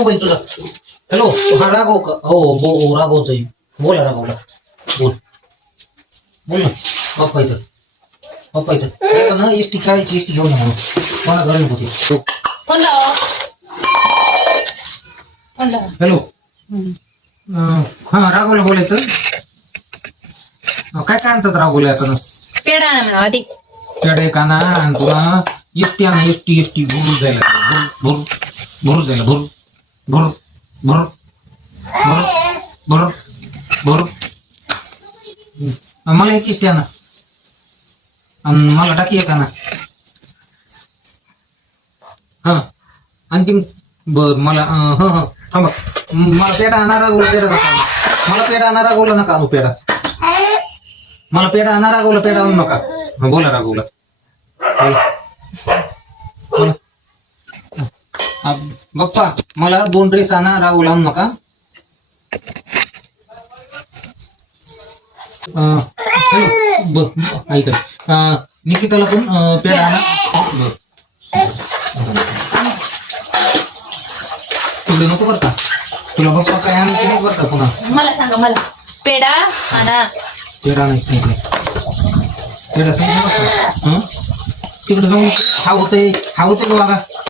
Mobile तुझा. Hello, हा राघव का? हो राघवच आहे. बोला राघवला, बोल बोल ना. पप्पा इथं ना एसटी खेळायची, एसटी घेऊन म्हणून मला घरी होती. हॅलो, हा राघवला बोलायचं. काय काय आणतात राघवला आता? पेढा म्हणा आधी. पेढे काना आणि तुला एसटी आणा, एसटी भरून जायला, भरून जायला, भरून मला एक एसटी आणा आणि मला टाकी एक आणा. हा आणखीन बर मला थांबा. मला पेढा आणा राघवला, पेढा नका आणू. मला पेढा आणा राघवला, नका आणू पेढा. मला पेढा आणा राघवला, पेढा आणू नका. बोला राघवला. बाप्पा मला 2 ड्रेस आणा राघवला, आणू नका. हॅलो ऐका, निकिताला पण पेढा आणा. तुला नको बरं का? तुला बाप्पा काय आणायचं नाही बरं का पुन्हा? मला सांगा, मला पेढा आणा. पेढा नाही सांगितलं, पेढा सांगितलं बरं का? तिकडे जाऊन हा होतंय का बघा.